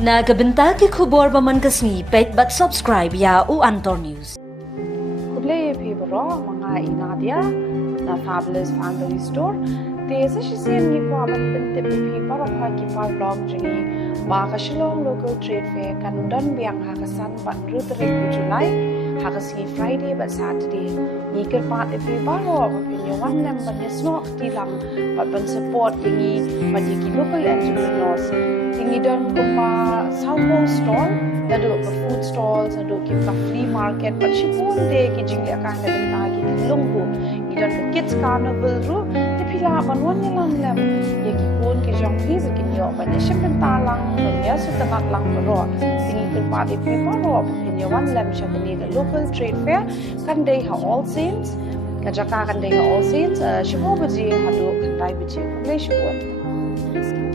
Nagabenta ki khubor baman kasni pet but subscribe ya u Antor News. Kuble pibro mga inadia na Fabulous Family Store. Tesa shisien ni ko aman bente pibro pa ki parlong jingi maka shilong local trade fair kanundan biang hakasan ban rutrek July hakasi Friday but Saturday. Ni kerpat pibro opinion one lem ban yesno tilang but ban support dingi bagi ki local entrepreneurs. Tingi don kumpa Southwall store, nado ka food stalls, nado ki ka flea market, but she pun de ki jingli akan na benta ki lunggu. Idon ka kids carnival ru, te pila ban wan yalam lem. Ye ki pun ki jong pi bikin yo, ban ye benta lang, ban ye su tanat lang bero. Tingi kerpa de pi baro, ban ye wan lem siya bini the local trade fair, kan day ha All Saints, kajaka kan day ha All Saints, she po baji hado kan day baji, kulay she pun.